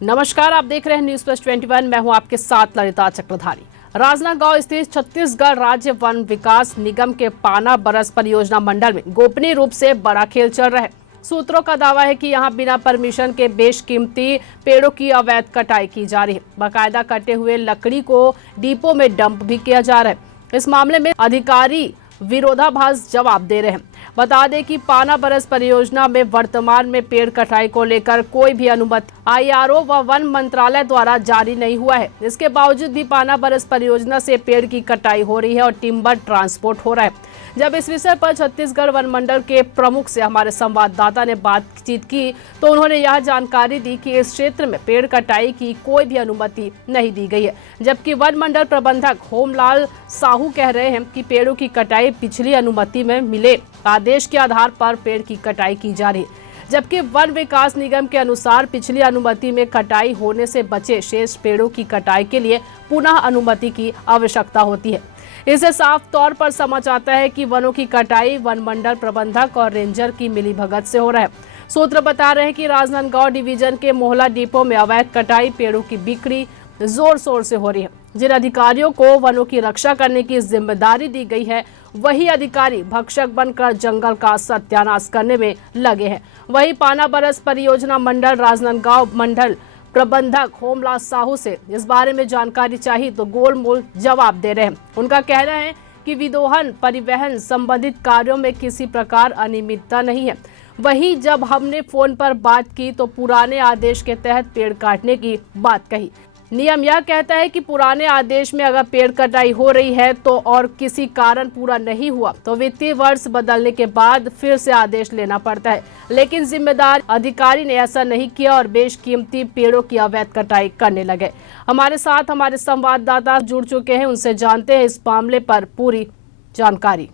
नमस्कार, आप देख रहे हैं न्यूज प्लस 21। मैं हूं आपके साथ ललिता चक्रधारी। राजनांदगांव स्थित छत्तीसगढ़ राज्य वन विकास निगम के पाना बरस परियोजना मंडल में गोपनीय रूप से बड़ा खेल चल रहा है। सूत्रों का दावा है कि यहां बिना परमिशन के बेशकीमती पेड़ों की अवैध कटाई की जा रही है। बाकायदा कटे हुए लकड़ी को डिपो में डंप भी किया जा रहा है। इस मामले में अधिकारी विरोधाभास जवाब दे रहे हैं। बता दें कि पाना बरस परियोजना में वर्तमान में पेड़ कटाई को लेकर कोई भी अनुमति आईआरओ व वन मंत्रालय द्वारा जारी नहीं हुआ है। इसके बावजूद भी पाना बरस परियोजना से पेड़ की कटाई हो रही है और टिम्बर ट्रांसपोर्ट हो रहा है। जब इस विषय पर छत्तीसगढ़ वन मंडल के प्रमुख से हमारे संवाददाता ने बातचीत की तो उन्होंने यह जानकारी दी कि इस क्षेत्र में पेड़ कटाई की कोई भी अनुमति नहीं दी गई है। जबकि वन मंडल प्रबंधक होमलाल साहू कह रहे हैं कि पेड़ों की कटाई पिछली अनुमति में मिले आदेश के आधार पर पेड़ की कटाई की जा रही है। जबकि वन विकास निगम के अनुसार पिछली अनुमति में कटाई होने से बचे शेष पेड़ों की कटाई के लिए पुनः अनुमति की आवश्यकता होती है। इससे साफ तौर पर समझ आता है कि वनों की कटाई वन मंडल प्रबंधक और रेंजर की मिलीभगत से हो रहा है। सूत्र बता रहे हैं कि राजनांदगांव डिवीजन के मोहला डिपो में अवैध कटाई, पेड़ों की बिक्री जोर शोर से हो रही है। जिन अधिकारियों को वनों की रक्षा करने की जिम्मेदारी दी गई है, वही अधिकारी भक्षक बनकर जंगल का सत्यानाश करने में लगे हैं। वही पाना बरस परियोजना मंडल राजनांदगांव मंडल प्रबंधक होमलाल साहू से इस बारे में जानकारी चाहिए तो गोलमोल जवाब दे रहे हैं। उनका कहना है कि विदोहन परिवहन संबंधित कार्यों में किसी प्रकार अनियमितता नहीं है। वहीं जब हमने फोन पर बात की तो पुराने आदेश के तहत पेड़ काटने की बात कही। नियम यह कहता है कि पुराने आदेश में अगर पेड़ कटाई हो रही है तो और किसी कारण पूरा नहीं हुआ तो वित्तीय वर्ष बदलने के बाद फिर से आदेश लेना पड़ता है। लेकिन जिम्मेदार अधिकारी ने ऐसा नहीं किया और बेशकीमती पेड़ों की अवैध कटाई करने लगे। हमारे साथ हमारे संवाददाता जुड़ चुके हैं, उनसे जानते हैं इस मामले पर पूरी जानकारी।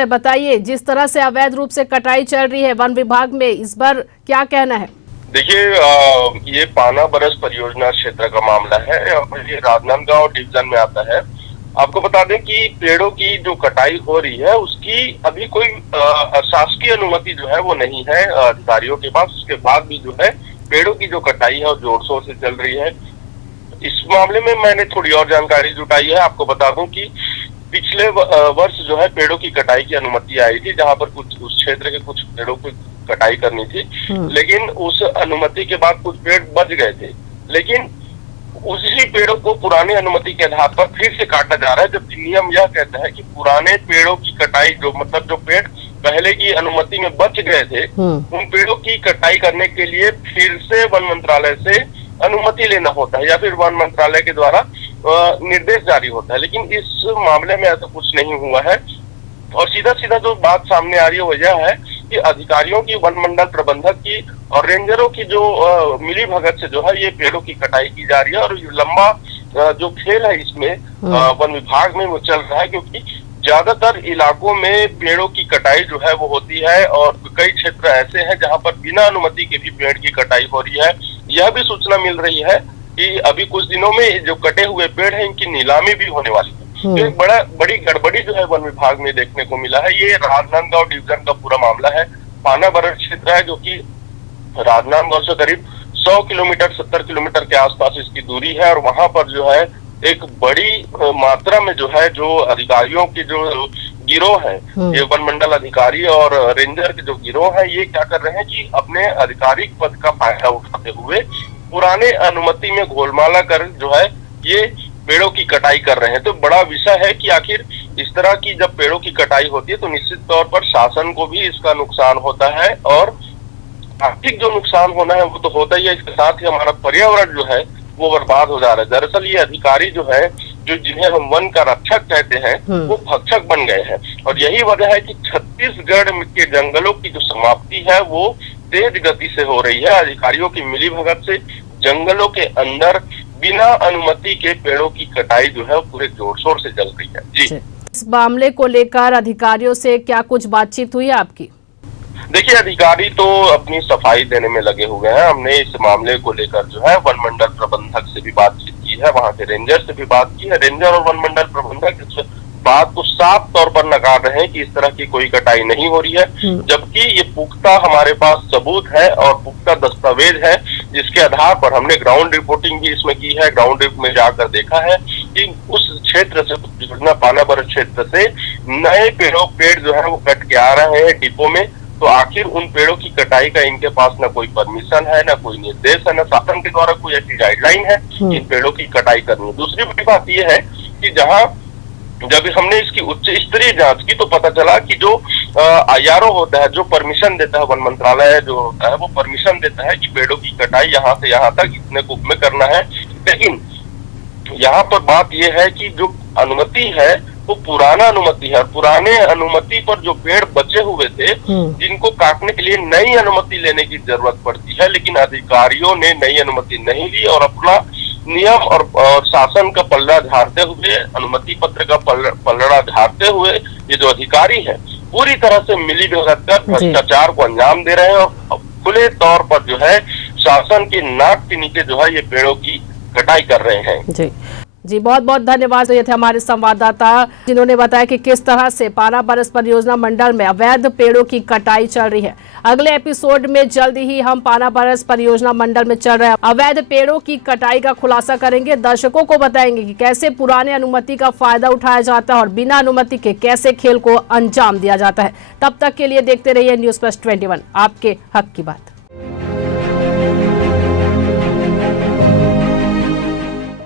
बताइए, जिस तरह से अवैध रूप से कटाई चल रही है वन विभाग में, इस पर क्या कहना है? देखिए, ये पाना बरस परियोजना क्षेत्र का मामला है और ये राजनांदगांव डिवीजन में आता है। आपको बता दें कि पेड़ों की जो कटाई हो रही है उसकी अभी कोई शासकीय अनुमति जो है वो नहीं है अधिकारियों के पास। उसके बाद भी जो है पेड़ों की जो कटाई है वो जोर शोर से चल रही है। इस मामले में मैंने थोड़ी और जानकारी जुटाई है। आपको बता दूं कि पिछले वर्ष जो है पेड़ों की कटाई की अनुमति आई थी, जहां पर कुछ उस क्षेत्र के कुछ पेड़ों की कटाई करनी थी, लेकिन उस अनुमति के बाद कुछ पेड़ बच गए थे। लेकिन उसी पेड़ों को पुराने अनुमति के आधार पर फिर से काटा जा रहा है, जबकि नियम यह कहता है कि पुराने पेड़ों की कटाई जो पेड़ पहले की अनुमति में बच गए थे, उन पेड़ों की कटाई करने के लिए फिर से वन मंत्रालय से अनुमति लेना होता है या फिर वन मंत्रालय के द्वारा निर्देश जारी होता है। लेकिन इस मामले में ऐसा कुछ नहीं हुआ है और सीधा सीधा जो बात सामने आ रही है वो यह है कि अधिकारियों की, वन मंडल प्रबंधक की और रेंजरों की जो मिली भगत से जो है ये पेड़ों की कटाई की जा रही है। और लंबा जो खेल है इसमें वन विभाग में वो चल रहा है, क्योंकि ज्यादातर इलाकों में पेड़ों की कटाई जो है वो होती है और कई क्षेत्र ऐसे हैं जहां पर बिना अनुमति के भी पेड़ की कटाई हो रही है। यह भी सूचना मिल रही है कि अभी कुछ दिनों में जो कटे हुए पेड़ हैं इनकी नीलामी भी होने वाली है। तो एक बड़ी गड़बड़ी जो है वन विभाग में देखने को मिला है। ये राजनांदगांव डिवीजन का पूरा मामला है। पाना बरस क्षेत्र है जो कि राजनांदगांव से करीब 100 किलोमीटर 70 किलोमीटर के आसपास इसकी दूरी है और वहां पर जो है एक बड़ी मात्रा में जो है जो अधिकारियों की जो गिरोह है, ये वन मंडल अधिकारी और रेंजर के जो गिरोह है, ये क्या कर रहे हैं कि अपने आधिकारिक पद का फायदा उठाते हुए पुराने अनुमति में घोलमाला कर जो है ये पेड़ों की कटाई कर रहे हैं। तो बड़ा विषय है कि आखिर इस तरह की जब पेड़ों की कटाई होती है तो निश्चित तौर पर शासन को भी इसका नुकसान होता है और आर्थिक जो नुकसान होना है वो तो होता ही है। इसके साथ ही हमारा पर्यावरण जो है वो बर्बाद हो जा रहा है। दरअसल ये अधिकारी जो है, जो जिन्हें हम वन का रक्षक कहते हैं, वो भक्षक बन गए हैं और यही वजह है कि छत्तीसगढ़ के जंगलों की जो समाप्ति है वो तेज गति से हो रही है। अधिकारियों की मिलीभगत से जंगलों के अंदर बिना अनुमति के पेड़ों की कटाई जो है वो पूरे जोर शोर से चल रही है। जी, इस मामले को लेकर अधिकारियों से क्या कुछ बातचीत हुई है आपकी? देखिए, अधिकारी तो अपनी सफाई देने में लगे हुए हैं। हमने इस मामले को लेकर जो है वन मंडल प्रबंधक से भी बातचीत की है, वहां के रेंजर से भी बात की है। रेंजर और वन मंडल प्रबंधक इस बात को साफ तौर पर नकार रहे हैं कि इस तरह की कोई कटाई नहीं हो रही है, जबकि ये पुख्ता हमारे पास सबूत है और पुख्ता दस्तावेज है जिसके आधार पर हमने ग्राउंड रिपोर्टिंग भी इसमें की है। ग्राउंड रिपोर्ट में जाकर देखा है कि उस क्षेत्र से, परियोजना पाना बरस क्षेत्र से नए पेड़ जो है वो कट के आ रहे हैं डिपो में। तो आखिर उन पेड़ों की कटाई का इनके पास ना कोई परमिशन है, ना कोई निर्देश है, ना शासन के द्वारा कोई ऐसी गाइडलाइन है कि इन पेड़ों की कटाई करनी है। दूसरी बड़ी बात यह है कि जब हमने इसकी उच्च स्तरीय जांच की तो पता चला कि जो IRO होता है, जो परमिशन देता है, वन मंत्रालय जो होता है वो परमिशन देता है कि पेड़ों की कटाई यहाँ से यहाँ तक इतने कूप में करना है। लेकिन यहाँ पर बात यह है कि जो अनुमति है वो पुराना अनुमति है, और पुराने अनुमति पर जो पेड़ बचे हुए थे जिनको काटने के लिए नई अनुमति लेने की जरूरत पड़ती है, लेकिन अधिकारियों ने नई अनुमति नहीं ली और अपना नियम और शासन का पल्ला झाड़ते हुए, अनुमति पत्र का पलड़ा झाड़ते हुए ये जो अधिकारी है पूरी तरह से मिली भगत कर भ्रष्टाचार को अंजाम दे रहे हैं और खुले तौर पर जो है शासन के नाक के नीचे जो है ये पेड़ों की कटाई कर रहे हैं। जी बहुत बहुत धन्यवाद। तो ये थे हमारे संवाददाता जिन्होंने बताया कि किस तरह से पाना बरस परियोजना मंडल में अवैध पेड़ों की कटाई चल रही है। अगले एपिसोड में जल्दी ही हम पाना बरस परियोजना मंडल में चल रहे अवैध पेड़ों की कटाई का खुलासा करेंगे। दर्शकों को बताएंगे कि कैसे पुराने अनुमति का फायदा उठाया जाता है और बिना अनुमति के कैसे खेल को अंजाम दिया जाता है। तब तक के लिए देखते रहिए न्यूज़ प्लस 21, आपके हक की बात।